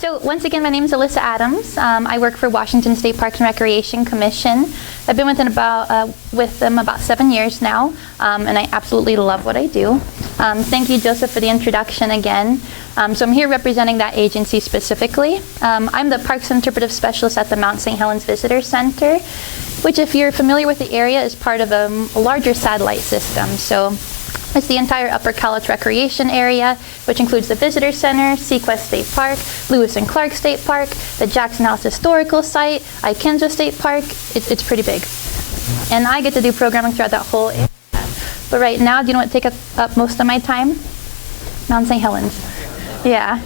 So once again, my name is Alysa Adams. I work for Washington State Parks and Recreation Commission. I've been with them about 7 years now, and I absolutely love what I do. Thank you, Joseph, for the introduction again. So I'm here representing that agency specifically. I'm the Parks Interpretive Specialist at the Mount St. Helens Visitor Center, which, if you're familiar with the area, is part of a larger satellite system. So it's the entire Upper Cowlitz Recreation Area, which includes the Visitor Center, Sequest State Park, Lewis and Clark State Park, the Jackson House Historical Site, Ikenzo State Park. It's pretty big. And I get to do programming throughout that whole area. But right now, do you know what takes up most of my time? Mount St. Helens. Yeah.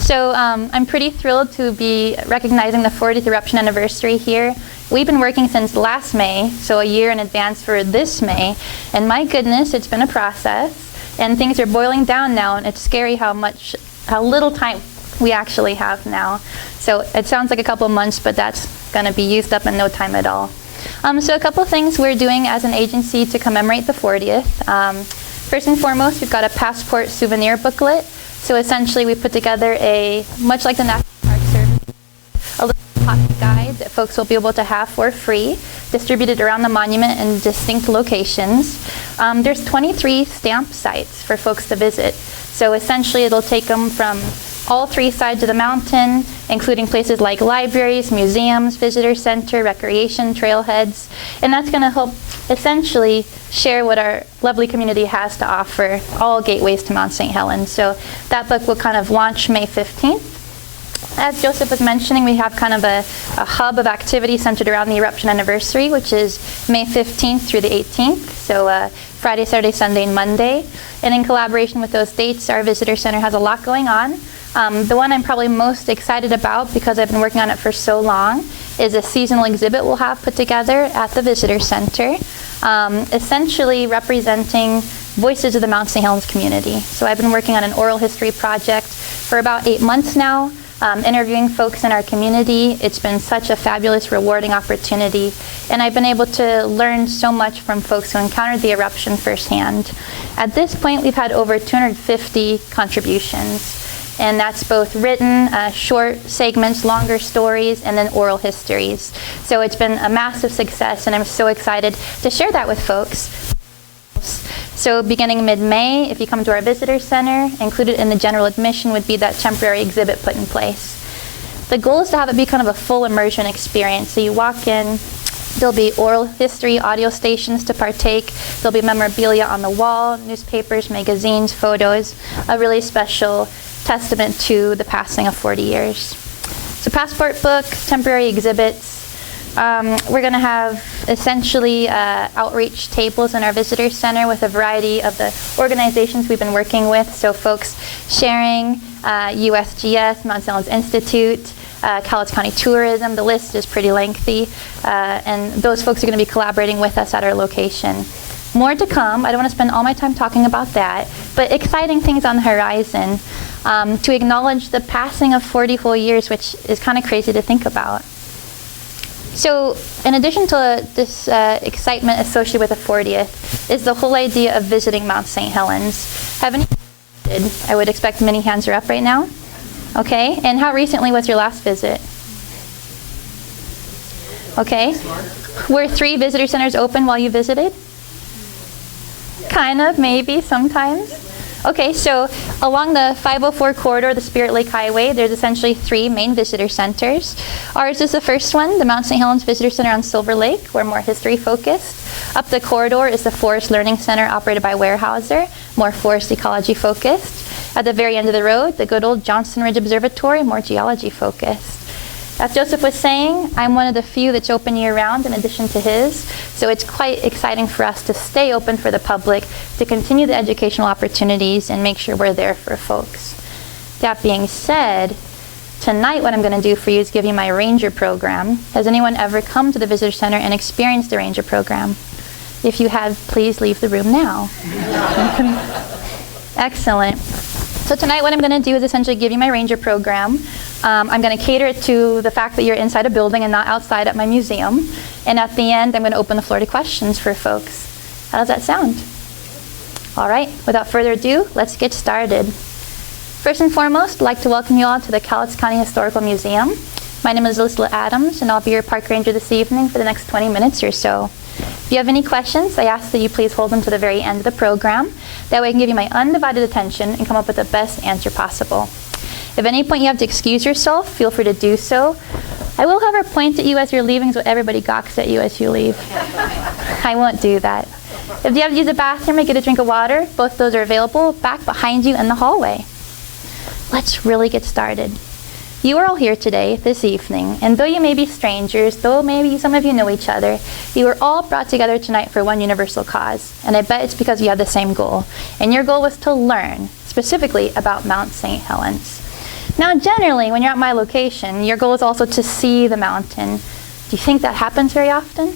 So I'm pretty thrilled to be recognizing the 40th eruption anniversary here. We've been working since last May, so a year in advance for this May, and my goodness, it's been a process, and things are boiling down now, and it's scary how little time we actually have now. So it sounds like a couple of months, but that's going to be used up in no time at all. So a couple of things we're doing as an agency to commemorate the 40th. First and foremost, we've got a passport souvenir booklet. So essentially, we put together much like the National Park Service, a little pocket guide that folks will be able to have for free, distributed around the monument in distinct locations. There's 23 stamp sites for folks to visit. So essentially, it'll take them from all three sides of the mountain, including places like libraries, museums, visitor center, recreation, trailheads. And that's going to help essentially share what our lovely community has to offer, all gateways to Mount St. Helens. So that book will kind of launch May 15th. As Joseph was mentioning, we have kind of a hub of activity centered around the eruption anniversary, which is May 15th through the 18th. So Friday, Saturday, Sunday, and Monday. And in collaboration with those dates, our visitor center has a lot going on. The one I'm probably most excited about, because I've been working on it for so long, is a seasonal exhibit we'll have put together at the visitor center, essentially representing voices of the Mount St. Helens community. So I've been working on an oral history project for about 8 months now, interviewing folks in our community. It's been such a fabulous, rewarding opportunity, and I've been able to learn so much from folks who encountered the eruption firsthand. At this point, we've had over 250 contributions. And that's both written, short segments, longer stories, and then oral histories. So it's been a massive success, and I'm so excited to share that with folks. So beginning mid-May, if you come to our visitor center, included in the general admission would be that temporary exhibit put in place. The goal is to have it be kind of a full immersion experience. So you walk in, there'll be oral history audio stations to partake. There'll be memorabilia on the wall, newspapers, magazines, photos, a really special testament to the passing of 40 years. So passport book, temporary exhibits. We're going to have essentially outreach tables in our visitor center with a variety of the organizations we've been working with. So folks sharing, USGS, Mount St. Helens Institute, Cowlitz County Tourism. The list is pretty lengthy. And those folks are going to be collaborating with us at our location. More to come. I don't want to spend all my time talking about that, but exciting things on the horizon. To acknowledge the passing of 40 whole years, which is kind of crazy to think about. So in addition to this excitement associated with the 40th is the whole idea of visiting Mount St. Helens. Have any visited? I would expect many hands are up right now. Okay, and how recently was your last visit? Okay, were 3 visitor centers open while you visited? Kind of, maybe, sometimes. Okay, so along the 504 corridor, the Spirit Lake Highway, there's essentially 3 main visitor centers. Ours is the first one, the Mount St. Helens Visitor Center on Silver Lake. We're more history focused. Up the corridor is the Forest Learning Center operated by Weyerhaeuser, more forest ecology focused. At the very end of the road, the good old Johnson Ridge Observatory, more geology focused. As Joseph was saying, I'm one of the few that's open year-round in addition to his, so it's quite exciting for us to stay open for the public, to continue the educational opportunities and make sure we're there for folks. That being said, tonight what I'm going to do for you is give you my Ranger program. Has anyone ever come to the Visitor Center and experienced the Ranger program? If you have, please leave the room now. Excellent. So tonight what I'm going to do is essentially give you my Ranger program. I'm going to cater it to the fact that you're inside a building and not outside at my museum. And at the end, I'm going to open the floor to questions for folks. How does that sound? All right, without further ado, let's get started. First and foremost, I'd like to welcome you all to the Cowlitz County Historical Museum. My name is Alysa Adams, and I'll be your park ranger this evening for the next 20 minutes or so. If you have any questions, I ask that you please hold them to the very end of the program. That way I can give you my undivided attention and come up with the best answer possible. If at any point you have to excuse yourself, feel free to do so. I will, however, point at you as you're leaving so everybody gawks at you as you leave. I won't do that. If you have to use the bathroom or get a drink of water, both those are available back behind you in the hallway. Let's really get started. You are all here today, this evening, and though you may be strangers, though maybe some of you know each other, you are all brought together tonight for one universal cause, and I bet it's because you have the same goal. And your goal was to learn, specifically about Mount St. Helens. Now, generally, when you're at my location, your goal is also to see the mountain. Do you think that happens very often?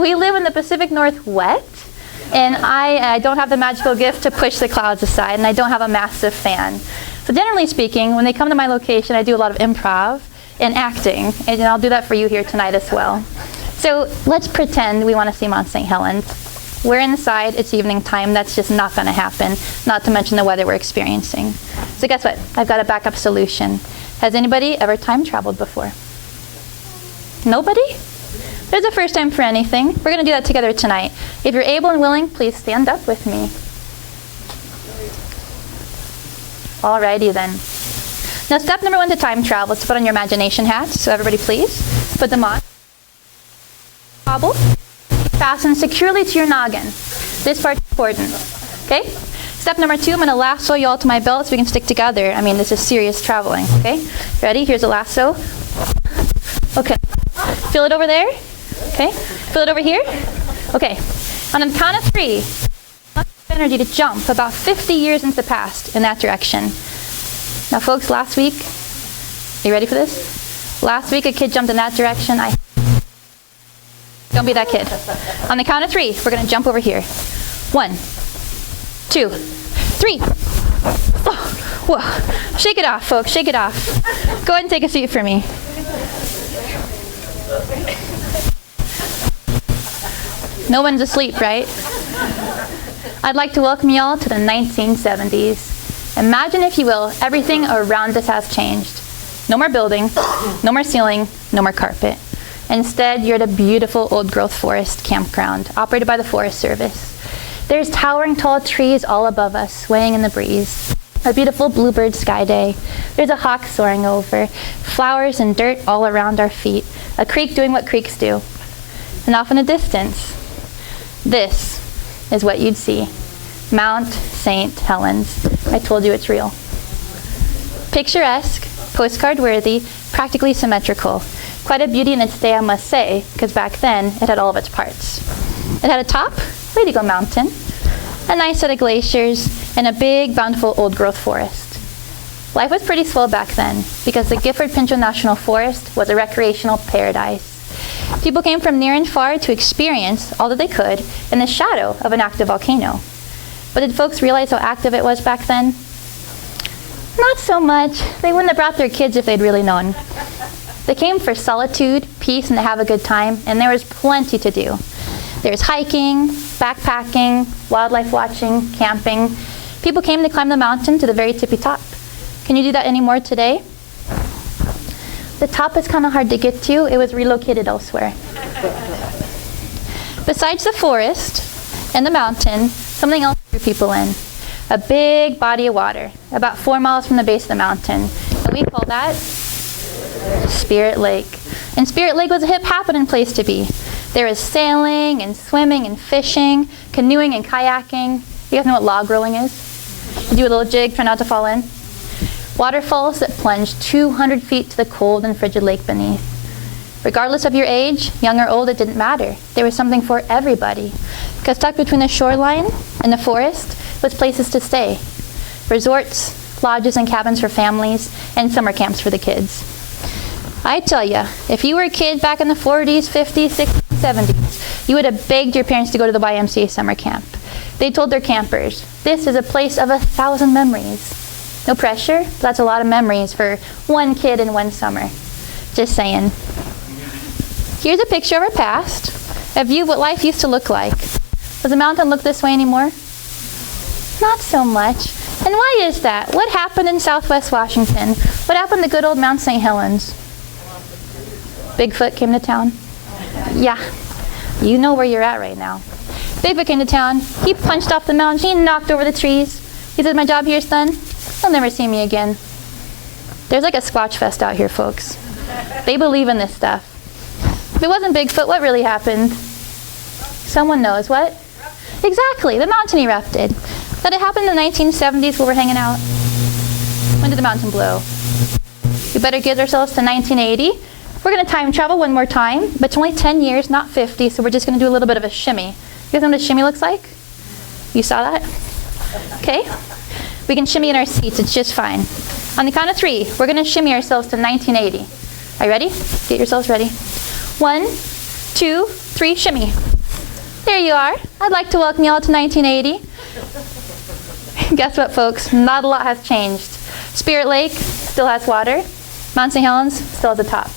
We live in the Pacific Northwest, and I don't have the magical gift to push the clouds aside, and I don't have a massive fan. So generally speaking, when they come to my location, I do a lot of improv and acting, and I'll do that for you here tonight as well. So let's pretend we want to see Mount St. Helens. We're inside, it's evening time, that's just not going to happen, not to mention the weather we're experiencing. So guess what? I've got a backup solution. Has anybody ever time traveled before? Nobody? There's a first time for anything. We're going to do that together tonight. If you're able and willing, please stand up with me. Alrighty then. Now step number 1 to time travel is to put on your imagination hats. So everybody please, put them on. Hobble. Fasten securely to your noggin. This part's important. Okay? Step number 2, I'm going to lasso you all to my belt so we can stick together. I mean, this is serious traveling. Okay? Ready? Here's a lasso. Okay. Feel it over there? Okay. Feel it over here? Okay. On the count of 3, energy to jump about 50 years into the past in that direction. Now folks, last week, are you ready for this? Last week a kid jumped in that direction. Don't be that kid. On the count of 3, we're going to jump over here. 1, 2, 3. Oh, whoa. Shake it off, folks. Shake it off. Go ahead and take a seat for me. No one's asleep, right? I'd like to welcome you all to the 1970s. Imagine, if you will, everything around us has changed. No more building, no more ceiling, no more carpet. Instead, you're at a beautiful old-growth forest campground operated by the Forest Service. There's towering tall trees all above us, swaying in the breeze. A beautiful bluebird sky day. There's a hawk soaring over. Flowers and dirt all around our feet. A creek doing what creeks do. And off in the distance, this is what you'd see. Mount St. Helens. I told you it's real. Picturesque, postcard-worthy, practically symmetrical. Quite a beauty in its day, I must say, because back then it had all of its parts. It had a top, way to go mountain, a nice set of glaciers, and a big, bountiful old-growth forest. Life was pretty swell back then, because the Gifford-Pinchot National Forest was a recreational paradise. People came from near and far to experience all that they could in the shadow of an active volcano. But did folks realize how active it was back then? Not so much. They wouldn't have brought their kids if they'd really known. They came for solitude, peace, and to have a good time, and there was plenty to do. There's hiking, backpacking, wildlife watching, camping. People came to climb the mountain to the very tippy top. Can you do that anymore today? The top is kind of hard to get to. It was relocated elsewhere. Besides the forest and the mountain, something else drew people in. A big body of water, about 4 miles from the base of the mountain. And we call that Spirit Lake. And Spirit Lake was a hip happening place to be. There was sailing and swimming and fishing, canoeing and kayaking. You guys know what log rolling is? You do a little jig, try not to fall in. Waterfalls that plunged 200 feet to the cold and frigid lake beneath. Regardless of your age, young or old, it didn't matter. There was something for everybody. Because tucked between the shoreline and the forest was places to stay. Resorts, lodges and cabins for families, and summer camps for the kids. I tell you, if you were a kid back in the 40s, 50s, 60s, 70s, you would have begged your parents to go to the YMCA summer camp. They told their campers, this is a place of 1,000 memories. No pressure, but that's a lot of memories for one kid in one summer. Just saying. Here's a picture of our past, a view of what life used to look like. Does the mountain look this way anymore? Not so much. And why is that? What happened in Southwest Washington? What happened to good old Mount St. Helens? Bigfoot came to town? Yeah, you know where you're at right now. Bigfoot came to town. He punched off the mountain. He knocked over the trees. He said, my job here is done. They'll never see me again. There's like a Squatch Fest out here, folks. They believe in this stuff. If it wasn't Bigfoot, what really happened? Someone knows. What? Exactly, the mountain erupted. That it happened in the 1970s while we're hanging out. When did the mountain blow? We better get ourselves to 1980. We're going to time travel one more time, but it's only 10 years, not 50, so we're just going to do a little bit of a shimmy. You guys know what a shimmy looks like? You saw that? Okay. We can shimmy in our seats, it's just fine. On the count of 3, we're going to shimmy ourselves to 1980. Are you ready? Get yourselves ready. 1, 2, 3, shimmy. There you are. I'd like to welcome you all to 1980. Guess what, folks? Not a lot has changed. Spirit Lake still has water. Mount St. Helens still has a top.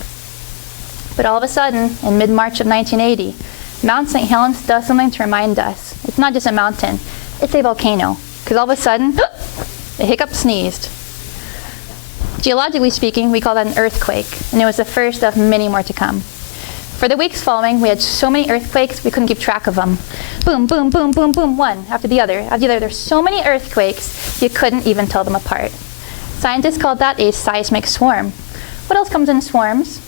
But all of a sudden, in mid-March of 1980, Mount St. Helens does something to remind us. It's not just a mountain, it's a volcano. Because all of a sudden, the hiccup sneezed. Geologically speaking, we call that an earthquake, and it was the first of many more to come. For the weeks following, we had so many earthquakes, we couldn't keep track of them. Boom, boom, boom, boom, boom, one after the other. After the other, there's so many earthquakes, you couldn't even tell them apart. Scientists called that a seismic swarm. What else comes in swarms?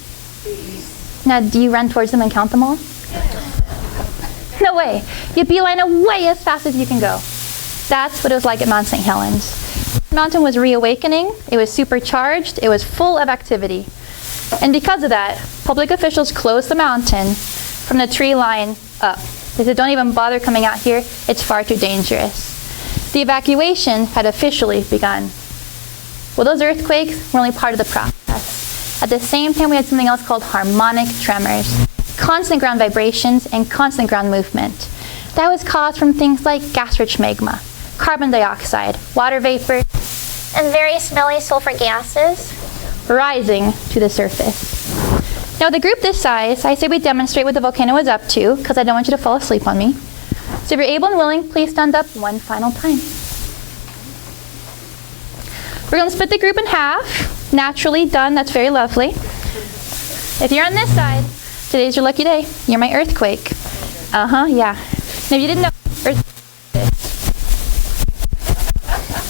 Now, do you run towards them and count them all? No way. You beeline away as fast as you can go. That's what it was like at Mount St. Helens. The mountain was reawakening, it was supercharged, it was full of activity. And because of that, public officials closed the mountain from the tree line up. They said, don't even bother coming out here, it's far too dangerous. The evacuation had officially begun. Well, those earthquakes were only part of the process. At the same time, we had something else called harmonic tremors, constant ground vibrations and constant ground movement. That was caused from things like gas-rich magma, carbon dioxide, water vapor, and very smelly sulfur gases rising to the surface. Now, with a group this size, I say we demonstrate what the volcano is up to, because I don't want you to fall asleep on me. So if you're able and willing, please stand up one final time. We're going to split the group in half. Naturally done, that's very lovely. If you're on this side, today's your lucky day. You're my earthquake. Yeah. And if you didn't know,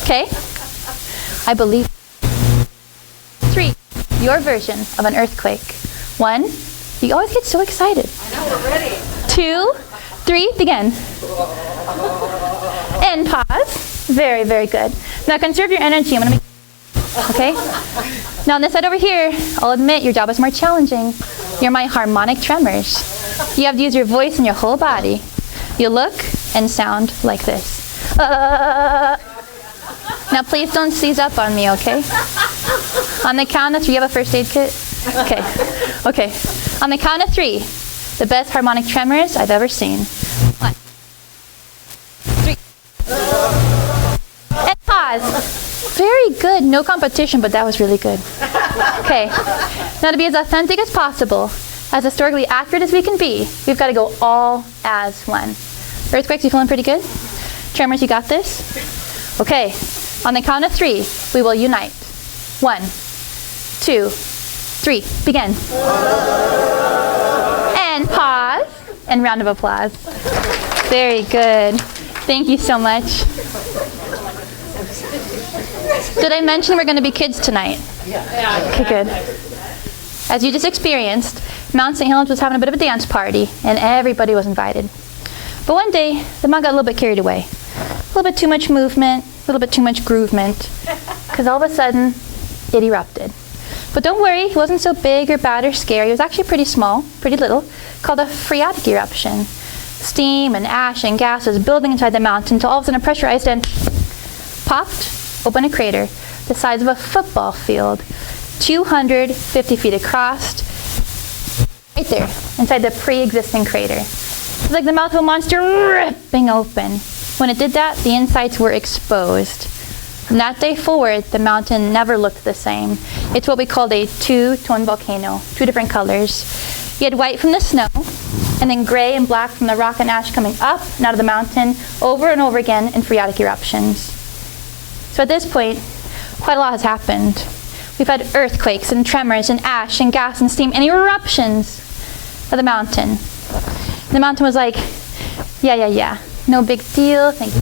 okay? I believe. 3, your version of an earthquake. 1, you always get so excited. I know, we're ready. 2, 3, begin. And pause. Very, very good. Now conserve your energy. I'm going to make okay? Now on this side over here, I'll admit your job is more challenging. You're my harmonic tremors. You have to use your voice and your whole body. You look and sound like this. Now please don't seize up on me, okay? On the count of 3, you have a first aid kit? Okay. Okay. On the count of 3, the best harmonic tremors I've ever seen. 1, 3. And pause. Very good. No competition, but that was really good. Okay. Now to be as authentic as possible, as historically accurate as we can be, we've got to go all as one. Earthquakes, you feeling pretty good? Tremors, you got this? Okay. On the count of 3, we will unite. 1, 2, 3. Begin. And pause. And round of applause. Very good. Thank you so much. Did I mention we're going to be kids tonight? Yeah. Okay, good. As you just experienced, Mount St. Helens was having a bit of a dance party, and everybody was invited. But one day, the mom got a little bit carried away. A little bit too much movement, a little bit too much groovement, because all of a sudden, it erupted. But don't worry, it wasn't so big or bad or scary. It was actually pretty small, pretty little, called a Phreatic Eruption. Steam and ash and gases building inside the mountain until all of a sudden it pressurized and popped open a crater the size of a football field, 250 feet across, right there, inside the pre-existing crater. It's like the mouth of a monster ripping open. When it did that, the insides were exposed. From that day forward, the mountain never looked the same. It's what we called a two-tone volcano, 2 different colors. You had white from the snow, and then gray and black from the rock and ash coming up and out of the mountain over and over again in phreatic eruptions. So at this point, quite a lot has happened. We've had earthquakes and tremors and ash and gas and steam and eruptions of the mountain. The mountain was like, yeah, no big deal, thank you.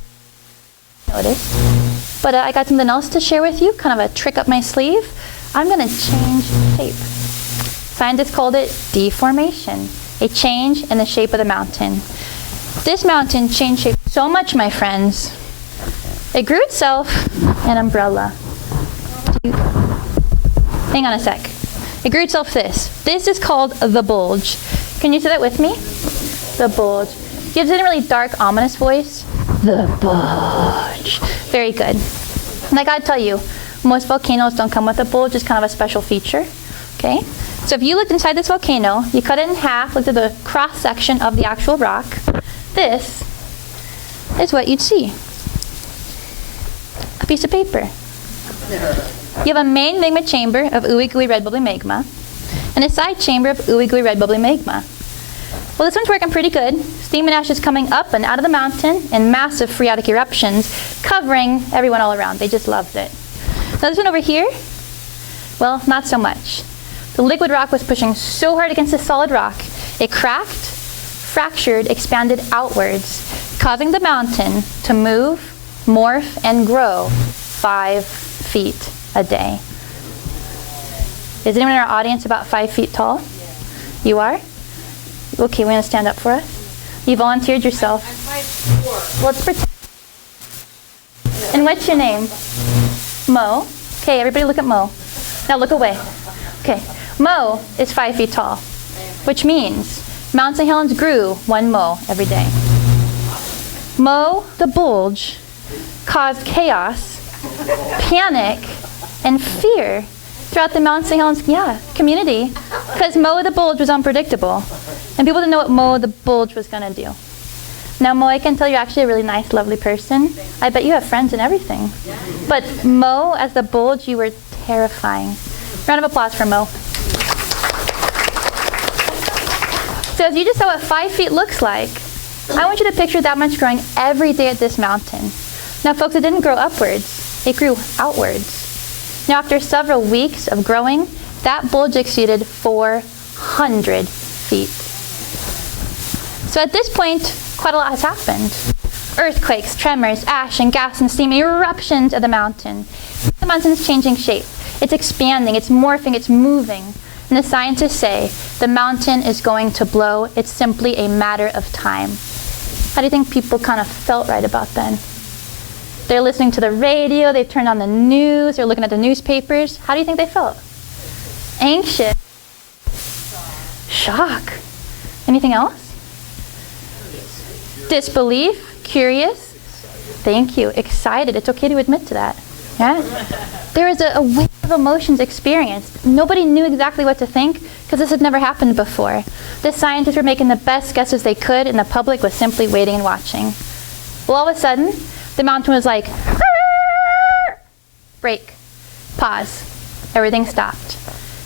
Notice. But I got something else to share with you, kind of a trick up my sleeve. I'm going to change shape. Scientists called it deformation, a change in the shape of the mountain. This mountain changed shape so much, my friends. It grew itself an umbrella. Hang on a sec. It grew itself this. This is called the bulge. Can you say that with me? The bulge. Gives it a really dark, ominous voice. The bulge. Very good. And I gotta tell you, most volcanoes don't come with a bulge. It's kind of a special feature. Okay? So if you looked inside this volcano, you cut it in half, looked at the cross section of the actual rock, this is what you'd see. A piece of paper. You have a main magma chamber of ooey gooey red bubbly magma and a side chamber of ooey gooey red bubbly magma. Well, this one's working pretty good. Steam and ash is coming up and out of the mountain in massive phreatic eruptions, covering everyone all around. They just loved it. Now this one over here, well, not so much. The liquid rock was pushing so hard against the solid rock, it cracked, fractured, expanded outwards, causing the mountain to move, morph, and grow 5 feet a day. Is anyone in our audience about 5 feet tall? You are? Okay, we're going to stand up for us. You volunteered yourself. I'm 5'4". Let's pretend. And what's your name? Mo. Okay, everybody look at Mo. Now look away. Okay, Mo is 5 feet tall, which means Mount St. Helens grew 1 Mo every day. Mo, the bulge, caused chaos, panic, and fear throughout the Mount St. Helens community because Mo the bulge was unpredictable. And people didn't know what Mo the bulge was going to do. Now, Mo, I can tell you're actually a really nice, lovely person. I bet you have friends and everything. But Mo, as the bulge, you were terrifying. Round of applause for Mo. So as you just saw what 5 feet looks like, I want you to picture that much growing every day at this mountain. Now, folks, it didn't grow upwards. It grew outwards. Now, after several weeks of growing, that bulge exceeded 400 feet. So at this point, quite a lot has happened. Earthquakes, tremors, ash and gas and steam, eruptions of the mountain. The mountain's changing shape. It's expanding, it's morphing, it's moving. And the scientists say the mountain is going to blow. It's simply a matter of time. How do you think people kind of felt right about then? They're listening to the radio, they've turned on the news, they're looking at the newspapers. How do you think they felt? Anxious. Shock. Anything else? Disbelief, curious. Thank you. Excited. It's okay to admit to that. Yeah? There was a wave of emotions experienced. Nobody knew exactly what to think because this had never happened before. The scientists were making the best guesses they could and the public was simply waiting and watching. Well, all of a sudden, the mountain was like, break, pause. Everything stopped.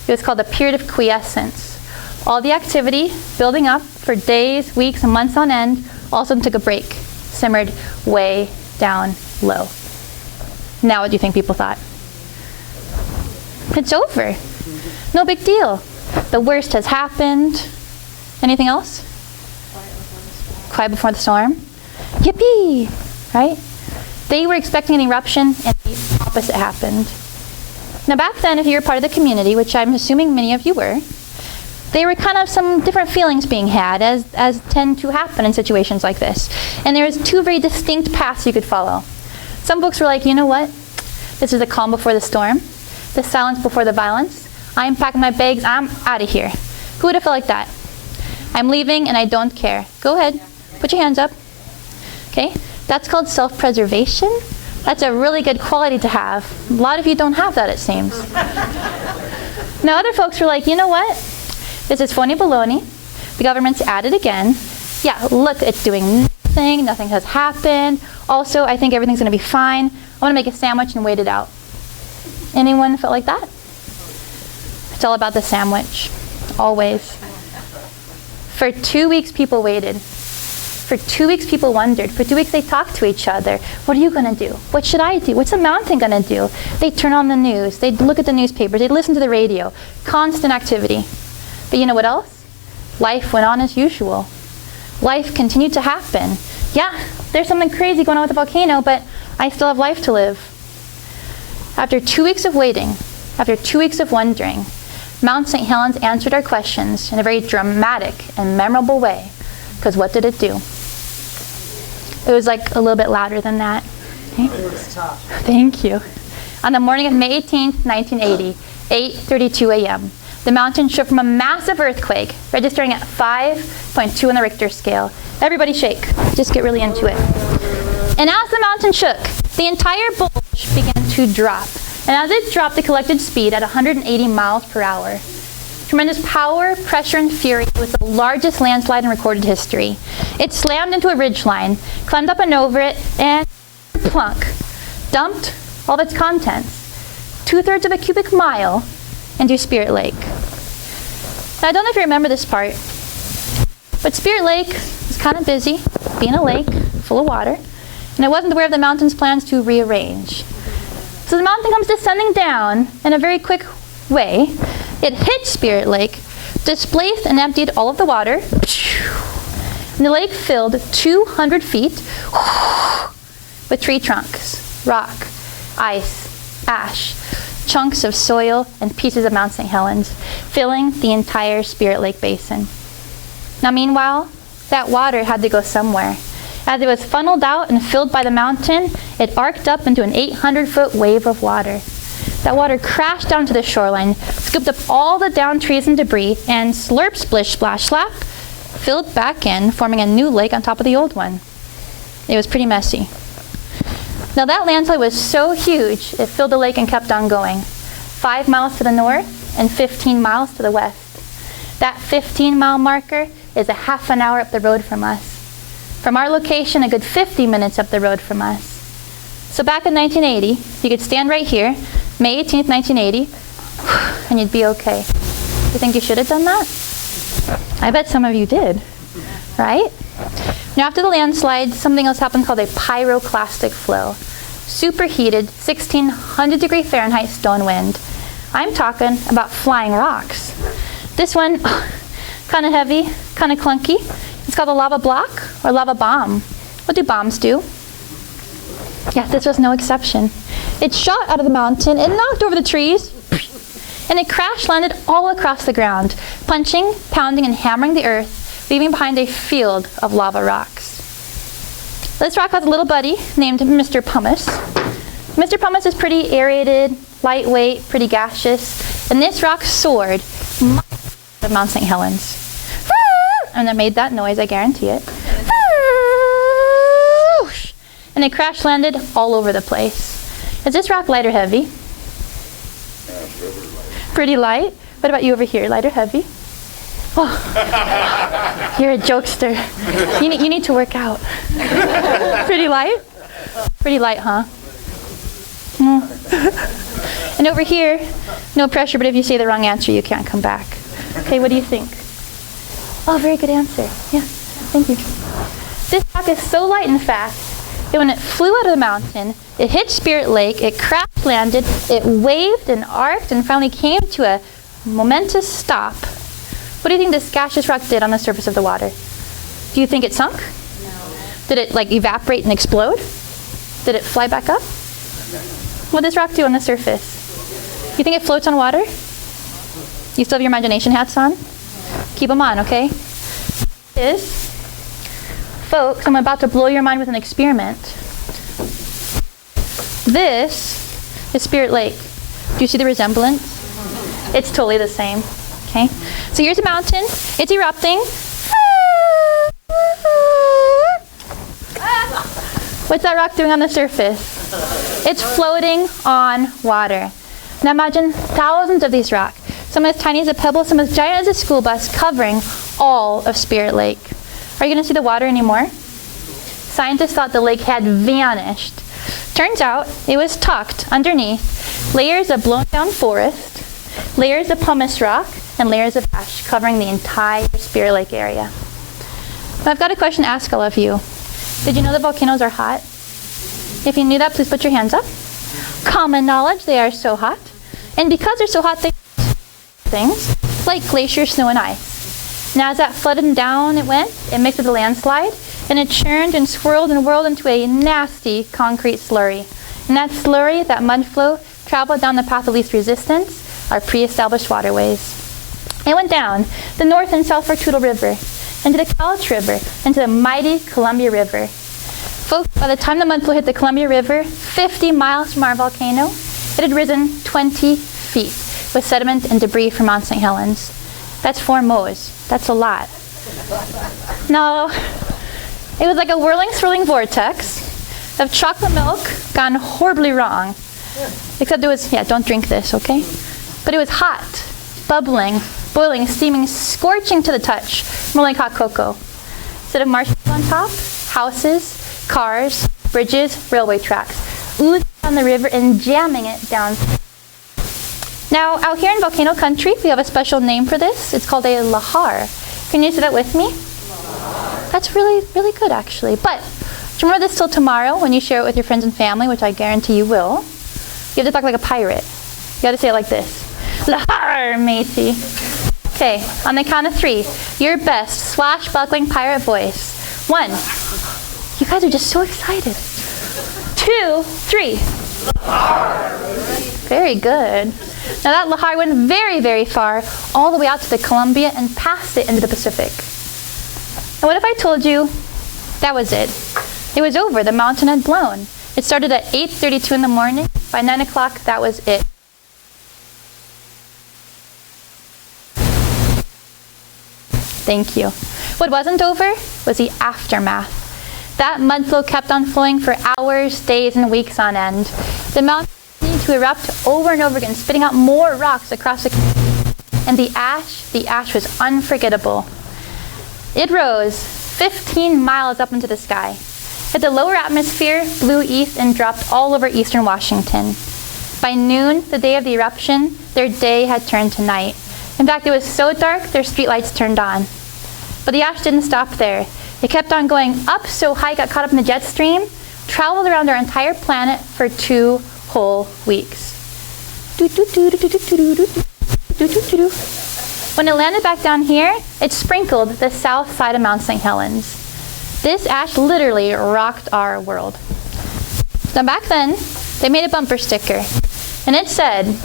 It was called a period of quiescence. All the activity building up for days, weeks, and months on end all of a sudden took a break, simmered way down low. Now what do you think people thought? It's over. No big deal. The worst has happened. Anything else? Quiet before the storm. Yippee! Right? They were expecting an eruption and the opposite happened. Now back then, if you were part of the community, which I'm assuming many of you were, there were kind of some different feelings being had, as tend to happen in situations like this. And there was 2 very distinct paths you could follow. Some folks were like, you know what? This is the calm before the storm, the silence before the violence. I'm packing my bags, I'm out of here. Who would have felt like that? I'm leaving and I don't care. Go ahead, put your hands up. Okay, that's called self-preservation. That's a really good quality to have. A lot of you don't have that, it seems. Now other folks were like, you know what? This is phony baloney. The government's at it again. Yeah, look, it's doing nothing. Nothing has happened. Also, I think everything's going to be fine. I want to make a sandwich and wait it out. Anyone felt like that? It's all about the sandwich. Always. For 2 weeks, people waited. For 2 weeks, people wondered. For 2 weeks, they talked to each other. What are you going to do? What should I do? What's the mountain going to do? They'd turn on the news. They'd look at the newspapers. They'd listen to the radio. Constant activity. But you know what else? Life went on as usual. Life continued to happen. Yeah, there's something crazy going on with the volcano, but I still have life to live. After 2 weeks of waiting, after 2 weeks of wondering, Mount St. Helens answered our questions in a very dramatic and memorable way. Because what did it do? It was like a little bit louder than that. Okay? It was tough. Thank you. On the morning of May 18th, 1980, 8:32 a.m., the mountain shook from a massive earthquake, registering at 5.2 on the Richter scale. Everybody shake. Just get really into it. And as the mountain shook, the entire bulge began to drop. And as it dropped, it collected speed at 180 miles per hour. Tremendous power, pressure, and fury. It was the largest landslide in recorded history. It slammed into a ridgeline, climbed up and over it, and plunk, dumped all of its contents, 2/3 of a cubic mile, into Spirit Lake. Now, I don't know if you remember this part, but Spirit Lake was kind of busy, being a lake full of water, and it wasn't aware of the mountain's plans to rearrange. So the mountain comes descending down in a very quick way. It hit Spirit Lake, displaced and emptied all of the water, and the lake filled 200 feet with tree trunks, rock, ice, ash, chunks of soil, and pieces of Mount St. Helens, filling the entire Spirit Lake basin. Now meanwhile, that water had to go somewhere. As it was funneled out and filled by the mountain, it arced up into an 800-foot wave of water. That water crashed down to the shoreline, scooped up all the downed trees and debris, and slurp, splish, splash, slap, filled back in, forming a new lake on top of the old one. It was pretty messy. Now that landslide was so huge, it filled the lake and kept on going. 5 miles to the north and 15 miles to the west. That 15-mile marker is a half an hour up the road from us. From our location, a good 50 minutes up the road from us. So back in 1980, you could stand right here, May 18th, 1980, and you'd be okay. You think you should have done that? I bet some of you did, right? Now after the landslide, something else happened called a pyroclastic flow. Superheated, 1600 degree Fahrenheit stone wind. I'm talking about flying rocks. This one, kind of heavy, kind of clunky. It's called a lava block or lava bomb. What do bombs do? Yeah, this was no exception. It shot out of the mountain, it knocked over the trees, and it crash landed all across the ground, punching, pounding, and hammering the earth, leaving behind a field of lava rocks. This rock has a little buddy named Mr. Pumice. Mr. Pumice is pretty aerated, lightweight, pretty gaseous, and this rock soared of Mount St. Helens. And it made that noise, I guarantee it. And it crash landed all over the place. Is this rock light or heavy? Pretty light. What about you over here? Light or heavy? Oh, you're a jokester. You need to work out. Pretty light? Pretty light, huh? And over here, no pressure, but if you say the wrong answer, you can't come back. Okay, what do you think? Oh, very good answer. Yeah, thank you. This rock is so light and fast that when it flew out of the mountain, it hit Spirit Lake, it crash landed, it waved and arced, and finally came to a momentous stop. What do you think this gaseous rock did on the surface of the water? Do you think it sunk? No. Did it like evaporate and explode? Did it fly back up? What does rock do on the surface? You think it floats on water? You still have your imagination hats on? Keep them on, okay? Folks, I'm about to blow your mind with an experiment. This is Spirit Lake. Do you see the resemblance? It's totally the same, okay? So here's a mountain. It's erupting. What's that rock doing on the surface? It's floating on water. Now imagine thousands of these rocks. Some as tiny as a pebble, some as giant as a school bus, covering all of Spirit Lake. Are you going to see the water anymore? Scientists thought the lake had vanished. Turns out it was tucked underneath layers of blown down forest, layers of pumice rock, and layers of ash covering the entire Spirit Lake area. I've got a question to ask all of you. Did you know that volcanoes are hot? If you knew that, please put your hands up. Common knowledge, they are so hot. And because they're so hot, they things like glacier, snow, and ice. Now as that flooded down it went, it mixed with a landslide, and it churned and swirled and whirled into a nasty concrete slurry. And that slurry, that mud flow, traveled down the path of least resistance, our pre-established waterways. It went down the North and South Fork Toutle River, into the Cowlitz River, into the mighty Columbia River. Folks, by the time the mud flow hit the Columbia River, 50 miles from our volcano, it had risen 20 feet with sediment and debris from Mount St. Helens. That's 4 mows. That's a lot. No, it was like a whirling, swirling vortex of chocolate milk gone horribly wrong. Except it was, don't drink this, okay? But it was hot, bubbling, boiling, steaming, scorching to the touch, more like hot cocoa. Instead of marshmallows on top, houses, cars, bridges, railway tracks, oozing down the river and jamming it down. Now, out here in volcano country, we have a special name for this. It's called a Lahar. Can you say that with me? Lahar. That's really, really good, actually. But do you remember this till tomorrow when you share it with your friends and family, which I guarantee you will? You have to talk like a pirate. You have to say it like this. Lahar, matey. Okay, on the count of 3, your best swashbuckling pirate voice. 1. You guys are just so excited. 2, 3. Lahar. Very good. Now that Lahar went very, very far, all the way out to the Columbia and past it into the Pacific. And what if I told you that was it? It was over. The mountain had blown. It started at 8:32 in the morning. By 9 o'clock, that was it. Thank you. What wasn't over was the aftermath. That mud flow kept on flowing for hours, days, and weeks on end. The mountain continued to erupt over and over again, spitting out more rocks across the and the ash was unforgettable. It rose 15 miles up into the sky. But the lower atmosphere blew east and dropped all over eastern Washington. By noon, the day of the eruption, their day had turned to night. In fact, it was so dark, their streetlights turned on. But the ash didn't stop there. It kept on going up so high, got caught up in the jet stream, traveled around our entire planet for 2 whole weeks. When it landed back down here, it sprinkled the south side of Mount St. Helens. This ash literally rocked our world. Now back then, they made a bumper sticker, and it said,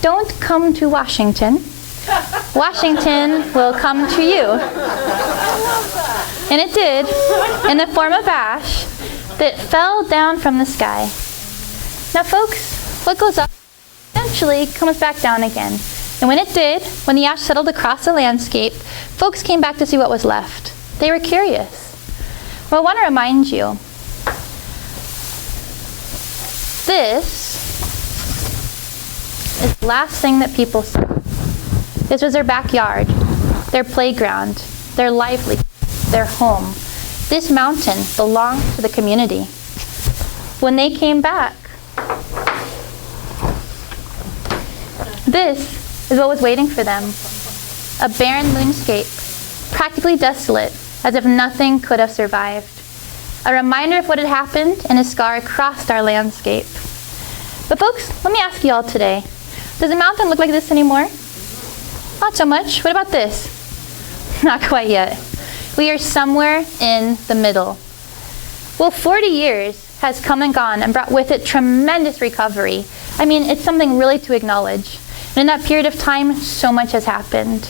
"Don't come to Washington. Washington will come to you." And it did, in the form of ash that fell down from the sky. Now folks, what goes up eventually comes back down again. And when it did, when the ash settled across the landscape, folks came back to see what was left. They were curious. Well, I want to remind you, this is the last thing that people saw. This was their backyard, their playground, their livelihood, their home. This mountain belonged to the community. When they came back, this is what was waiting for them. A barren moonscape, practically desolate, as if nothing could have survived. A reminder of what had happened and a scar across our landscape. But folks, let me ask you all today, does the mountain look like this anymore? Not so much. What about this? Not quite yet. We are somewhere in the middle. Well, 40 years has come and gone and brought with it tremendous recovery. I mean, it's something really to acknowledge. And in that period of time, so much has happened.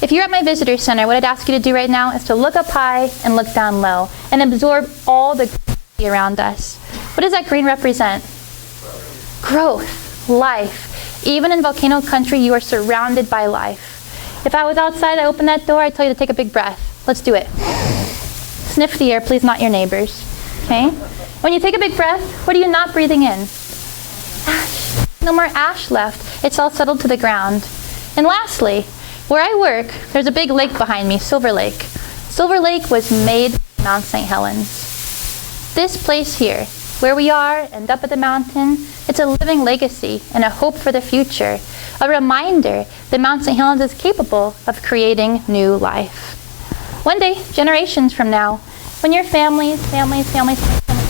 If you're at my visitor center, what I'd ask you to do right now is to look up high and look down low and absorb all the green around us. What does that green represent? Growth, life. Even in volcano country, you are surrounded by life. If I was outside, I opened that door, I'd tell you to take a big breath. Let's do it. Sniff the air, please, not your neighbors. Okay? When you take a big breath, what are you not breathing in? Ash. No more ash left. It's all settled to the ground. And lastly, where I work, there's a big lake behind me, Silver Lake. Silver Lake was made by Mount St. Helens. This place here, where we are and up at the mountain, it's a living legacy and a hope for the future. A reminder that Mount St. Helens is capable of creating new life. one day, generations from now, when your families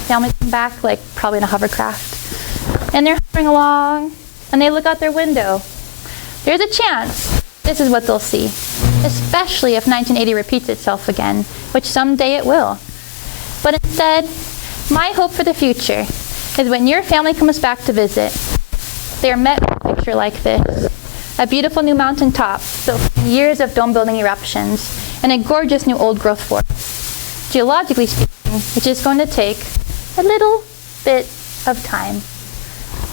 come back, like probably in a hovercraft, and they're hovering along, and they look out their window, there's a chance this is what they'll see, especially if 1980 repeats itself again, which someday it will. But instead, my hope for the future is when your family comes back to visit, they are met with a picture like this. A beautiful new mountaintop built from years of dome building eruptions and a gorgeous new old growth forest. Geologically speaking, which is going to take a little bit of time.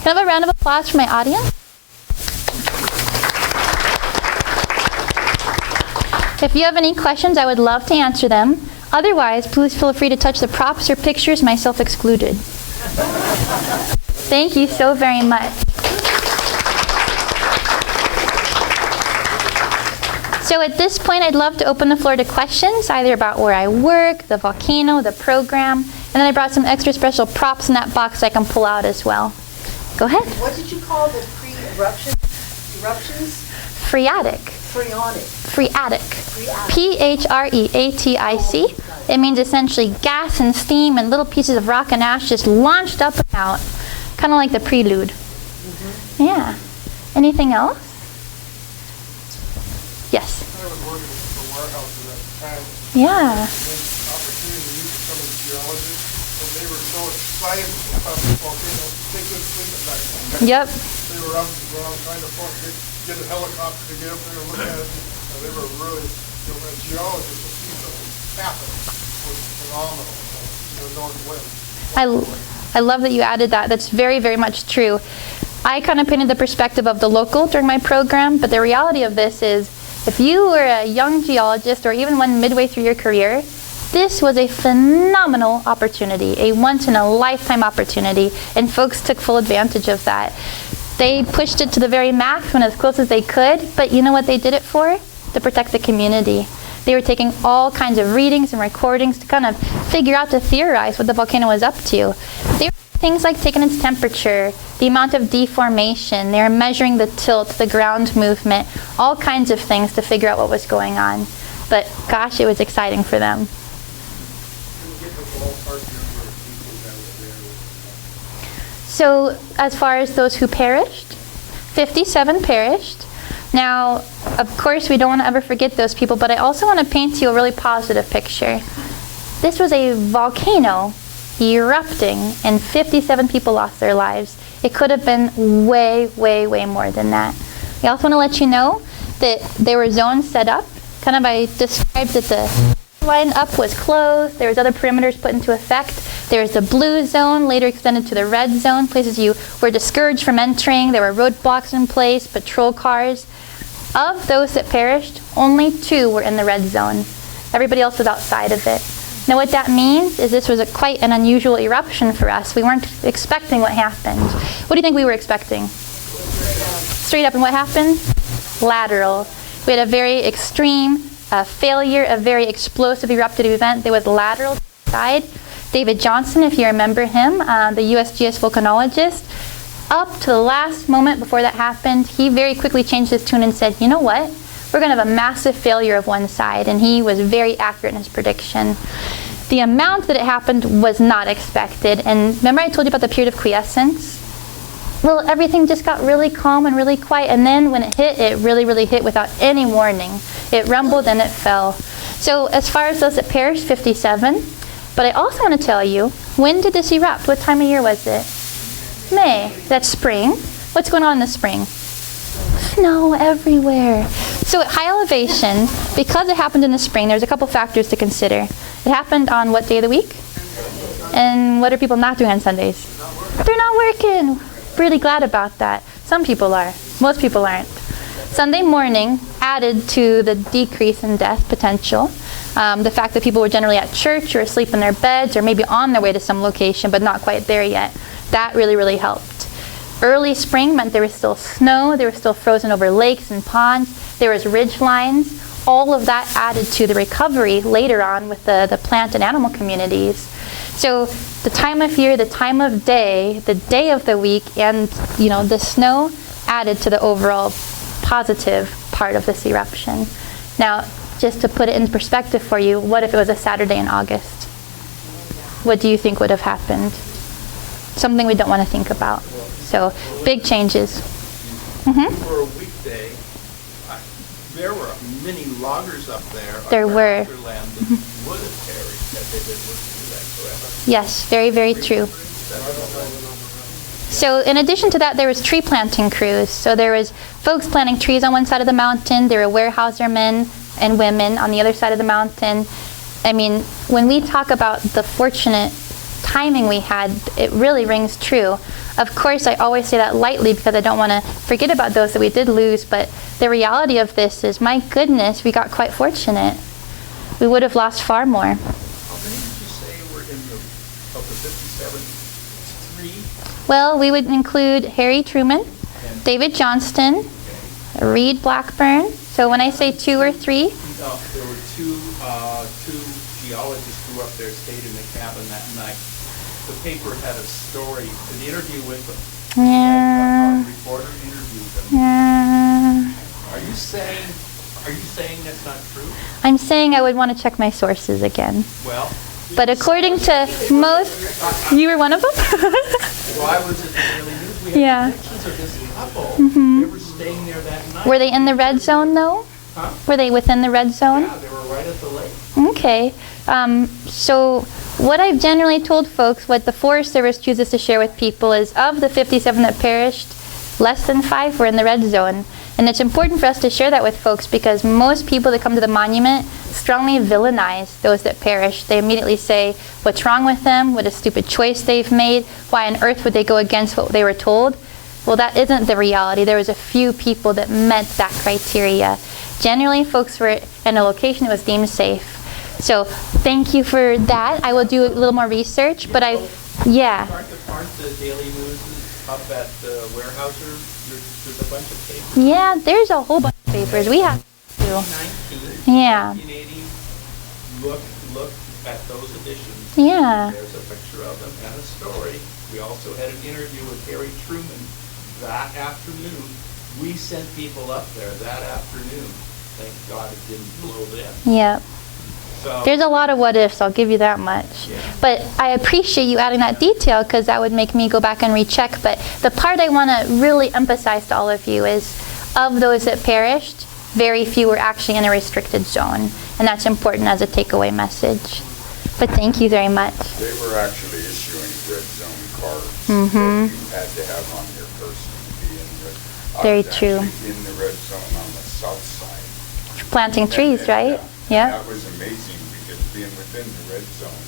Can I have a round of applause for my audience? If you have any questions, I would love to answer them. Otherwise, please feel free to touch the props or pictures, myself excluded. Thank you so very much. So at this point, I'd love to open the floor to questions, either about where I work, the volcano, the program, and then I brought some extra special props in that box I can pull out as well. Go ahead. What did you call the pre-eruptions? Phreatic. Phreatic. P-H-R-E-A-T-I-C. It means essentially gas and steam and little pieces of rock and ash just launched up and out. Kind of like the prelude. Mm-hmm. Yeah. Anything else? Yes. I was working for a warehouse at that time. Yeah. And opportunity to meet some of the geologists, and they were so excited about the volcano, they couldn't sleep at night. Yep. They were up and around trying to get a helicopter to get up there and look at it. And they were really, a geologist to see something happen was phenomenal. North wind. I love that you added that. That's very, very much true. I kind of painted the perspective of the local during my program, but the reality of this is if you were a young geologist or even one midway through your career, this was a phenomenal opportunity, a once-in-a-lifetime opportunity, and folks took full advantage of that. They pushed it to the very max, went as close as they could, but you know what they did it for? To protect the community. They were taking all kinds of readings and recordings to kind of figure out, to theorize what the volcano was up to. They were things like taking its temperature, the amount of deformation, they were measuring the tilt, the ground movement, all kinds of things to figure out what was going on. But gosh, it was exciting for them. So as far as those who perished, 57 perished. Now, of course, we don't want to ever forget those people, but I also want to paint you a really positive picture. This was a volcano erupting, and 57 people lost their lives. It could have been way, way, way more than that. I also want to let you know that there were zones set up. Kind of I described that the line up was closed. There was other perimeters put into effect. There was the blue zone, later extended to the red zone, places you were discouraged from entering. There were roadblocks in place, patrol cars. Of those that perished, only 2 were in the red zone. Everybody else was outside of it. Now what that means is this was quite an unusual eruption for us. We weren't expecting what happened. What do you think we were expecting? Straight up, and what happened? Lateral. We had a very extreme failure, a very explosive eruptive event that was lateral to the side. David Johnson, if you remember him, the USGS volcanologist, up to the last moment before that happened, he very quickly changed his tune and said, you know what? We're going to have a massive failure of one side, and he was very accurate in his prediction. The amount that it happened was not expected, and remember I told you about the period of quiescence? Well, everything just got really calm and really quiet, and then when it hit, it really, really hit without any warning. It rumbled and it fell. So as far as those that perished, 57. But I also want to tell you, when did this erupt? What time of year was it? May. That's spring. What's going on in the spring? Snow everywhere. So at high elevation, because it happened in the spring, there's a couple factors to consider. It happened on what day of the week? And what are people not doing on Sundays? They're not working. Really glad about that. Some people are. Most people aren't. Sunday morning added to the decrease in death potential. The fact that people were generally at church or asleep in their beds or maybe on their way to some location but not quite there yet. That really, really helped. Early spring meant there was still snow, there was still frozen over lakes and ponds, there was ridge lines. All of that added to the recovery later on with the plant and animal communities. So the time of year, the time of day, the day of the week, and the snow added to the overall positive part of this eruption. Now, just to put it in perspective for you, what if it was a Saturday in August? What do you think would have happened? Something we don't want to think about. So, big changes. For a weekday, there were many loggers up there. There were. On land that would have perished had they been working to that, correct? Yes, very, very true. So in addition to that, there was tree planting crews. So there was folks planting trees on one side of the mountain. There were Weyerhaeuser and women on the other side of the mountain. I mean, when we talk about the fortunate timing we had, it really rings true. Of course, I always say that lightly because I don't want to forget about those that we did lose, but the reality of this is, my goodness, we got quite fortunate. We would have lost far more. How many did you say were in of the 57? 3? Well, we would include Harry Truman, David Johnston, Reed Blackburn. So when I say 2 or 3, No, there were two geologists who were up there, stayed in the cabin that night. The paper had a story, an interview with them. yeah, Our reporter interviewed them. yeah. Are you saying that's not true? I'm saying I would want to check my sources again. Well, But according to most, you were one of them? why was it the Daily News? We had Yeah. pictures of this couple. They were staying there that night. Were they in the red zone though? Huh? Were they within the red zone? Yeah, they were right at the lake. Okay. So what I've generally told folks, what the Forest Service chooses to share with people is, of the 57 that perished, less than 5 were in the red zone. And it's important for us to share that with folks because most people that come to the monument strongly villainize those that perished. They immediately say, what's wrong with them? What a stupid choice they've made. Why on earth would they go against what they were told? Well, that isn't the reality. There was a few people that met that criteria. Generally, folks were in a location that was deemed safe. So thank you for that. I will do a little more research, but yeah. Aren't the Daily News up at the Weyerhaeuser? There's a bunch of papers. Yeah, there's a whole bunch of papers. We have to. 19, Yeah. 1980. Look at those editions. Yeah. There's a picture of them and a story. We also had an interview with Harry Truman that afternoon. We sent people up there that afternoon. Thank God it didn't blow them. Yep. So, There's a lot of what ifs, I'll give you that much. Yeah. But I appreciate you adding that detail because that would make me go back and recheck. But the part I want to really emphasize to all of you is, of those that perished, very few were actually in a restricted zone. And that's important as a takeaway message. But thank you very much. They were actually issuing red zone cards Mhm. that you had to have on your person to be in red. Very I was true. actually in the red zone on the south side. Planting trees, And, right? yeah. Yeah. That was amazing because being within the red zone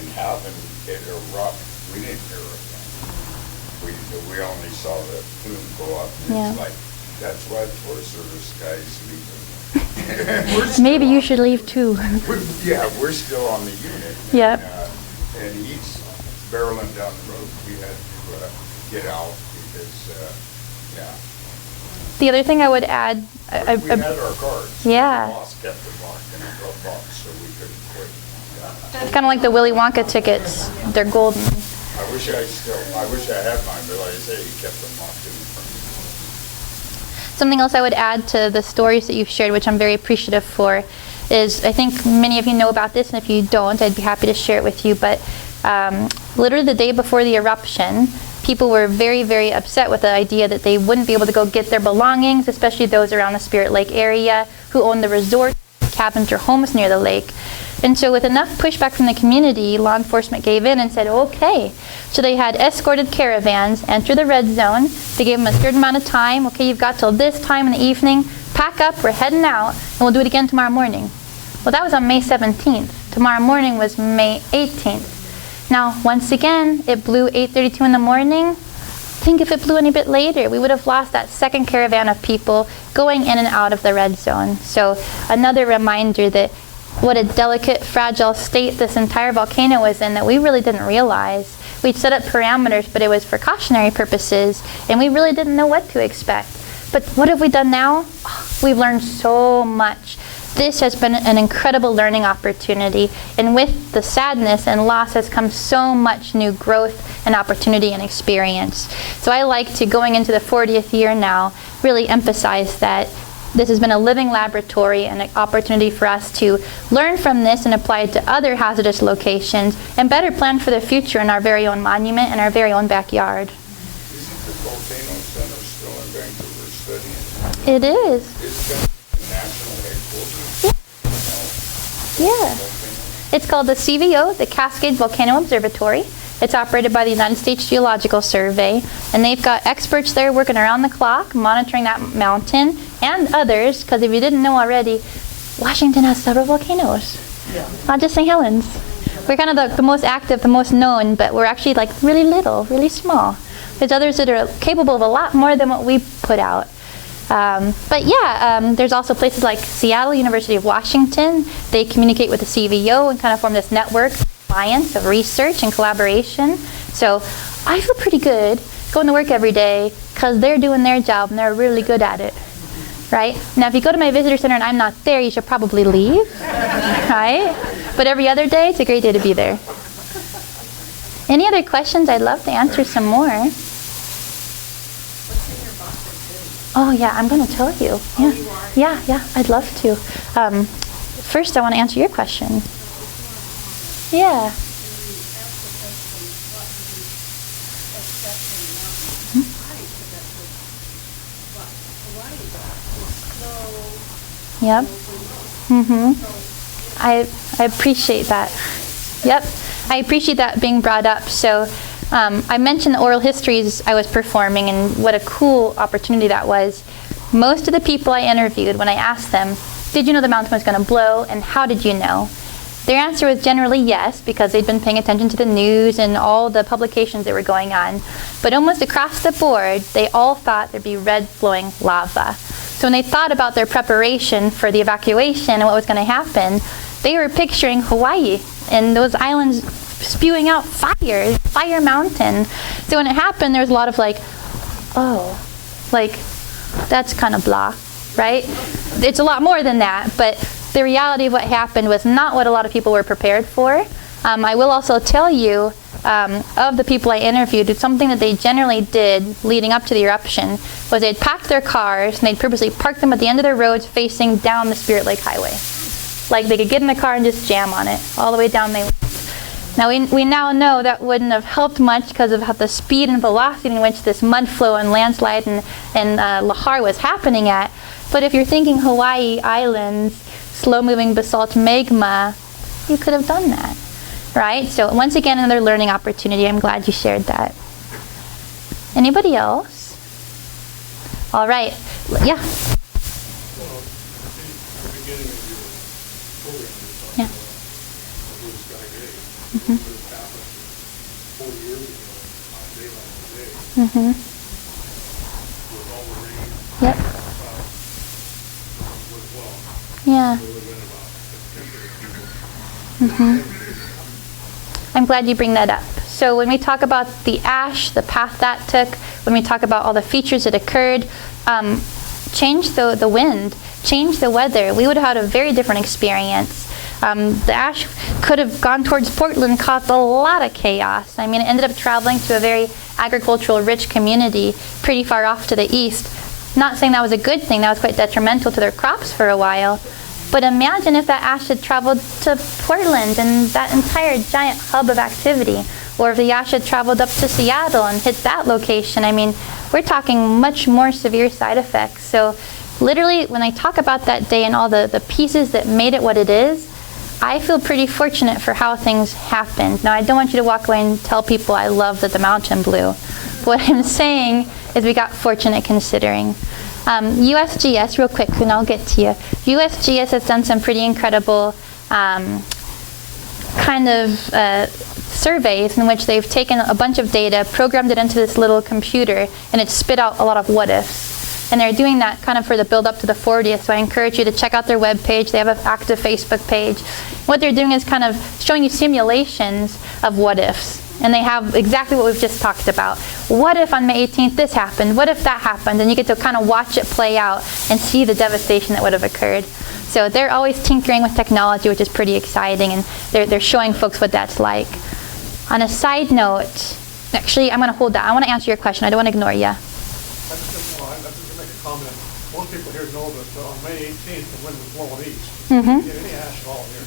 and having it erupt, we didn't hear it. We only saw the plume go up. And Yeah. it's like, that's why the Forest Service guys leave. We're still Maybe you on- should leave too. Yeah, we're still on the unit. Yep. And he's barreling down the road. We had to get out because, yeah. The other thing I would add, We had our cards. Yeah. The boss kept them locked in a glove box, so we couldn't quit. Yeah. it's kind of like the Willy Wonka tickets. They're golden. I wish I had mine, but like I say, he kept them locked in the front. Something else I would add to the stories that you've shared, which I'm very appreciative for, is I think many of you know about this, and if you don't, I'd be happy to share it with you. But literally the day before the eruption, people were very, very upset with the idea that they wouldn't be able to go get their belongings, especially those around the Spirit Lake area who owned the resort, cabins, or homes near the lake. And so with enough pushback from the community, law enforcement gave in and said, okay. So they had escorted caravans enter the red zone. They gave them a certain amount of time. Okay, you've got till this time in the evening. Pack up, we're heading out, and we'll do it again tomorrow morning. Well, that was on May 17th. Tomorrow morning was May 18th. Now, once again, it blew 8:32 in the morning. Think if it blew any bit later, we would have lost that second caravan of people going in and out of the red zone. So another reminder that what a delicate, fragile state this entire volcano was in that we really didn't realize. We'd set up parameters, but it was for cautionary purposes, and we really didn't know what to expect. But what have we done now? We've learned so much. This has been an incredible learning opportunity, and with the sadness and loss has come so much new growth and opportunity and experience. So I like to, going into the 40th year now, really emphasize that This has been a living laboratory and an opportunity for us to learn from this and apply it to other hazardous locations and better plan for the future in our very own monument and our very own backyard. Isn't the volcano center still in Vancouver studying? It is. It's got the national headquarters. Yeah. It's called the CVO, the Cascade Volcano Observatory. It's operated by the United States Geological Survey, and they've got experts there working around the clock, monitoring that mountain and others, because if you didn't know already, Washington has several volcanoes. Not just St. Helens. We're kind of the most active, the most known, but we're actually like really little, really small. There's others that are capable of a lot more than what we put out. There's also places like Seattle, University of Washington. They communicate with the CVO and kind of form this network alliance of research and collaboration. So I feel pretty good going to work every day because they're doing their job and they're really good at it, right? Now, if you go to my visitor center and I'm not there, you should probably leave, right? But every other day, it's a great day to be there. Any other questions? I'd love to answer some more. Oh yeah, I'm going to tell you. Yeah. Yeah, I'd love to. First, I want to answer your question. Yeah. Yep. I appreciate that. Yep. I appreciate that being brought up. So I mentioned the oral histories I was performing and what a cool opportunity that was. Most of the people I interviewed, when I asked them, did you know the mountain was going to blow and how did you know? Their answer was generally yes, because they'd been paying attention to the news and all the publications that were going on. But almost across the board, they all thought there'd be red flowing lava. So when they thought about their preparation for the evacuation and what was going to happen, they were picturing Hawaii and those islands spewing out fire mountain. So when it happened, there was a lot of like, oh, like that's kind of blah, right? It's a lot more than that, but the reality of what happened was not what a lot of people were prepared for. I will also tell you, of the people I interviewed, something that they generally did leading up to the eruption was they'd packed their cars and they'd purposely park them at the end of their roads facing down the Spirit Lake Highway. Like they could get in the car and just jam on it. All the way down they went. Now we now know that wouldn't have helped much because of how the speed and velocity in which this mud flow and landslide and Lahar was happening at. But if you're thinking Hawaii islands, slow-moving basalt magma, you could have done that, right? So once again, another learning opportunity. I'm glad you shared that. Anybody else? All right. Yeah. Well, at the beginning of your program, you Yeah. talked about Blue Sky Day. Mm-hmm. What has happened 40 years ago on a day like today Mm-hmm. with all the rain. Yep. Yeah. I'm glad you bring that up. So when we talk about the ash, the path that took, when we talk about all the features that occurred, change the wind, change the weather, we would have had a very different experience. The ash could have gone towards Portland, caused a lot of chaos. I mean, it ended up traveling to a very agricultural rich community pretty far off to the east. Not saying that was a good thing, that was quite detrimental to their crops for a while. But imagine if that ash had traveled to Portland and that entire giant hub of activity. Or if the ash had traveled up to Seattle and hit that location. I mean, we're talking much more severe side effects. So literally, when I talk about that day and all the pieces that made it what it is, I feel pretty fortunate for how things happened. Now, I don't want you to walk away and tell people I love that the mountain blew. What I'm saying is we got fortunate considering. USGS, real quick, and I'll get to you. USGS has done some pretty incredible surveys in which they've taken a bunch of data, programmed it into this little computer, and it's spit out a lot of what ifs. And they're doing that kind of for the build up to the 40th, so I encourage you to check out their webpage. They have an active Facebook page. What they're doing is kind of showing you simulations of what ifs. And they have exactly what we've just talked about. What if on May 18th this happened? What if that happened? And you get to kind of watch it play out and see the devastation that would have occurred. So they're always tinkering with technology, which is pretty exciting, and they're showing folks what that's like. On a side note, actually, I'm going to hold that. I want to answer your question. I don't want to ignore you. I'm just going to make a comment. most people here know that on May 18th, the wind was blowing east. Mm-hmm. Didn't get any ash at all here.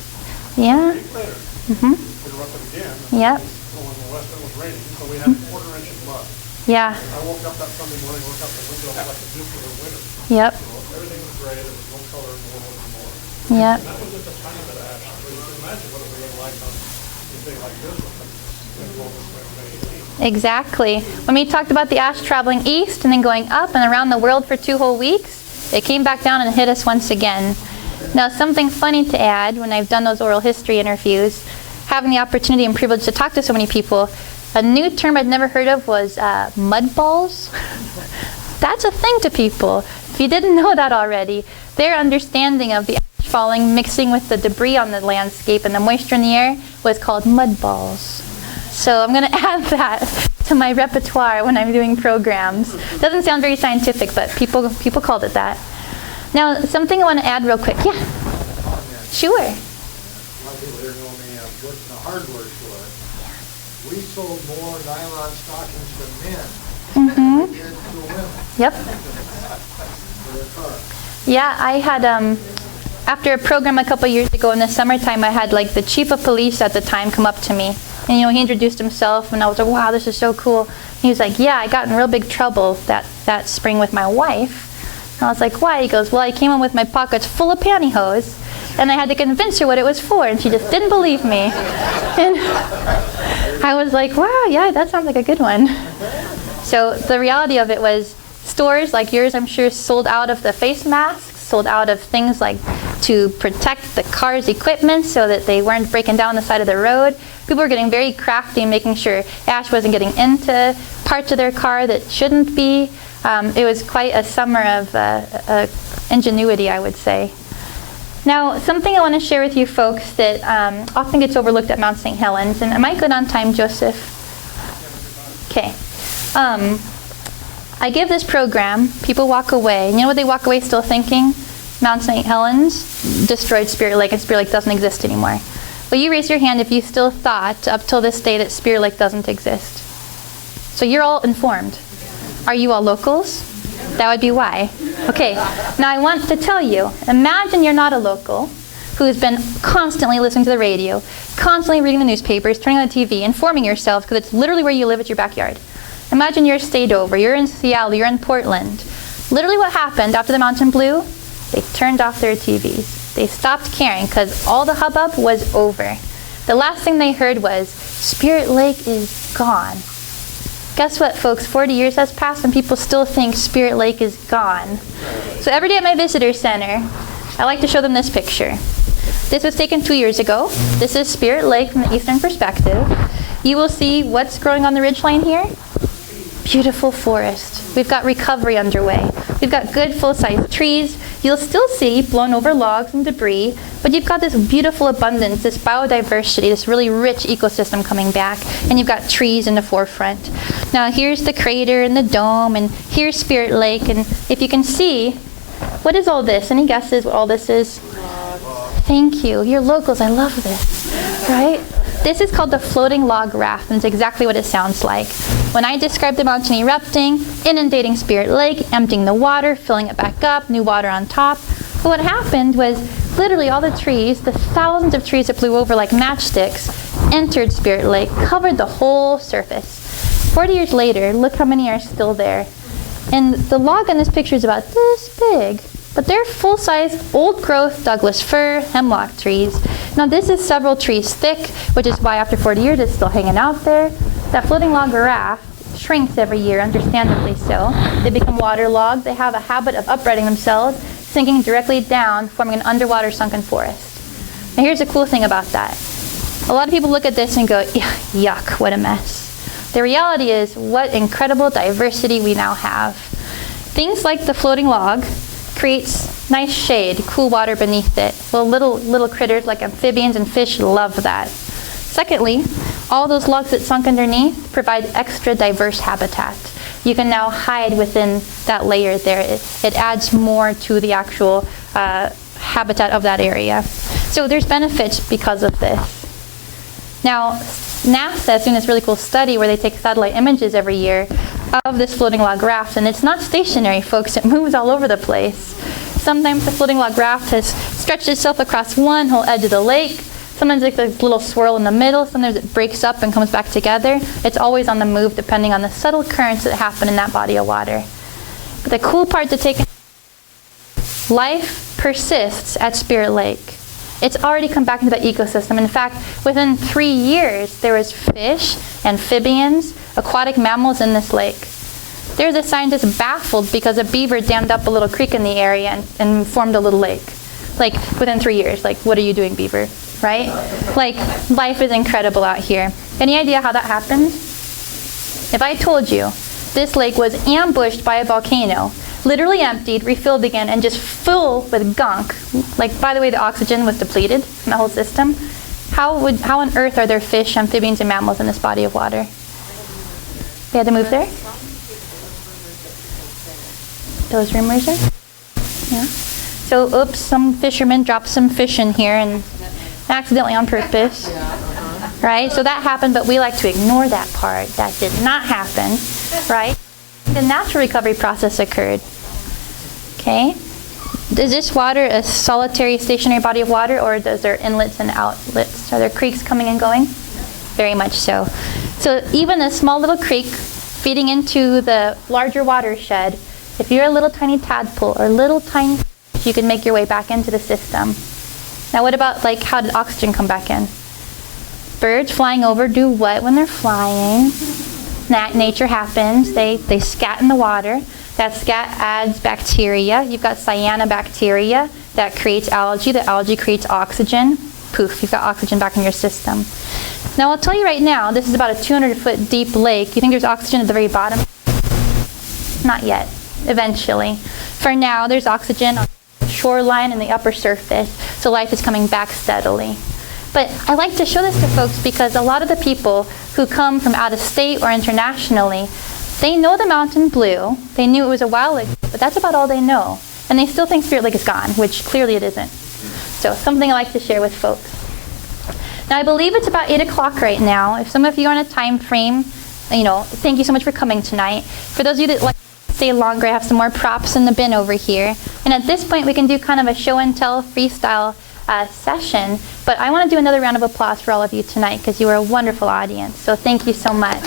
Yeah. A week later, Mm-hmm. it erupted again. Yep. It was blowing in the west, and it was raining, so we had a quarter inch of mud. Yeah. I woke up that Sunday morning, looked out the window, it was like a nuclear winter. Yep. So everything was gray, there was no color in the world anymore. Yep. And that was just a tiny bit of ash. So you can imagine what it would have been like on a day like this when the wind blows this way on May 18th. Exactly. When we talked about the ash traveling east and then going up and around the world for 2 whole weeks, it came back down and hit us once again. Now, something funny to add, when I've done those oral history interviews, having the opportunity and privilege to talk to so many people, a new term I'd never heard of was mud balls. That's a thing to people. If you didn't know that already, their understanding of the ash falling, mixing with the debris on the landscape and the moisture in the air was called mud balls. So I'm going to add that to my repertoire when I'm doing programs. Doesn't sound very scientific, but people called it that. Now, something I want to add real quick. Yeah. Sure. A lot of people here know me, I worked in a hardware store. We sold more nylon stockings to men Mm-hmm. than we did to women Yep. for their cars. Yeah, I had, after a program a couple years ago in the summertime, I had like the chief of police at the time come up to me. And he introduced himself, and I was like, wow, this is so cool. He was like, yeah, I got in real big trouble that spring with my wife. And I was like, why? He goes, well, I came home with my pockets full of pantyhose, and I had to convince her what it was for, and she just didn't believe me. And I was like, wow, yeah, that sounds like a good one. So the reality of it was stores like yours, I'm sure, sold out of the face masks, sold out of things like to protect the car's equipment so that they weren't breaking down the side of the road. People were getting very crafty and making sure ash wasn't getting into parts of their car that shouldn't be. It was quite a summer of ingenuity, I would say. Now, something I want to share with you folks that often gets overlooked at Mount St. Helens, and am I good on time, Joseph? Okay. I give this program, people walk away, and you know what they walk away still thinking? Mount St. Helens destroyed Spirit Lake, and Spirit Lake doesn't exist anymore. Will you raise your hand if you still thought up till this day that Spirit Lake doesn't exist? So you're all informed. Are you all locals? That would be why. Okay, now I want to tell you, imagine you're not a local who's been constantly listening to the radio, constantly reading the newspapers, turning on the TV, informing yourself, because it's literally where you live, it's your backyard. Imagine you're stayed over, you're in Seattle, you're in Portland. Literally what happened after the mountain blew, they turned off their TVs. They stopped caring because all the hubbub was over. The last thing they heard was, Spirit Lake is gone. Guess what, folks? 40 years has passed and people still think Spirit Lake is gone. So every day at my visitor center, I like to show them this picture. This was taken 2 years ago. This is Spirit Lake from the eastern perspective. You will see what's growing on the ridgeline here. Beautiful forest. We've got recovery underway. We've got good full-size trees. You'll still see blown over logs and debris, but you've got this beautiful abundance, this biodiversity, this really rich ecosystem coming back, and you've got trees in the forefront. Now here's the crater and the dome, and here's Spirit Lake, and if you can see, what is all this? Any guesses what all this is? Thank you. You're locals. I love this, right? This is called the floating log raft, and it's exactly what it sounds like. When I describe the mountain erupting, inundating Spirit Lake, emptying the water, filling it back up, new water on top. But what happened was literally all the trees, the thousands of trees that blew over like matchsticks, entered Spirit Lake, covered the whole surface. 40 years later, look how many are still there. And the log on this picture is about this big, but they're full-size, old-growth Douglas fir, hemlock trees. Now this is several trees thick, which is why after 40 years it's still hanging out there. That floating log raft shrinks every year, understandably so. They become waterlogged. They have a habit of uprighting themselves, sinking directly down, forming an underwater sunken forest. Now here's the cool thing about that. A lot of people look at this and go, yuck, what a mess. The reality is what incredible diversity we now have. Things like the floating log creates nice shade, cool water beneath it. Well, little critters like amphibians and fish love that. Secondly, all those logs that sunk underneath provide extra diverse habitat. You can now hide within that layer there. It adds more to the actual habitat of that area. So there's benefits because of this. Now, NASA is doing this really cool study where they take satellite images every year of this floating log raft. And it's not stationary, folks. It moves all over the place. Sometimes the floating log raft has stretched itself across one whole edge of the lake. Sometimes it's like a little swirl in the middle. Sometimes it breaks up and comes back together. It's always on the move depending on the subtle currents that happen in that body of water. But the cool part to take, life persists at Spirit Lake. It's already come back into the ecosystem. In fact, within 3 years, there was fish, amphibians, aquatic mammals in this lake. There's a scientist baffled because a beaver dammed up a little creek in the area and formed a little lake. Like, within 3 years. Like, what are you doing, beaver? Right? Like, life is incredible out here. Any idea how that happened? If I told you this lake was ambushed by a volcano, literally emptied, refilled again, and just full with gunk, like, by the way, the oxygen was depleted from the whole system, how on earth are there fish, amphibians, and mammals in this body of water? They had to move there? Those rumors are? Yeah. So, oops, some fisherman dropped some fish in here and accidentally on purpose. Right? So that happened, but we like to ignore that part. That did not happen. Right? The natural recovery process occurred. Okay? Is this water a solitary stationary body of water, or does there inlets and outlets? Are there creeks coming and going? Very much so. So even a small little creek feeding into the larger watershed, if you're a little tiny tadpole or little tiny fish, you can make your way back into the system. Now what about, like, how did oxygen come back in? Birds flying over do what when they're flying? Nature happens. They scat in the water. That scat adds bacteria. You've got cyanobacteria that creates algae. The algae creates oxygen. Poof, you've got oxygen back in your system. Now I'll tell you right now, this is about a 200-foot deep lake. You think there's oxygen at the very bottom? Not yet. Eventually. For now, there's oxygen on the shoreline and the upper surface, so life is coming back steadily. But I like to show this to folks because a lot of the people who come from out of state or internationally, they know the mountain blue. They knew it was a wild lake, but that's about all they know. And they still think Spirit Lake is gone, which clearly it isn't. So something I like to share with folks. Now I believe it's about 8 o'clock right now. If some of you are on a time frame, thank you so much for coming tonight. For those of you that like to stay longer, I have some more props in the bin over here. And at this point we can do kind of a show and tell freestyle session, but I want to do another round of applause for all of you tonight because you were a wonderful audience. So thank you so much.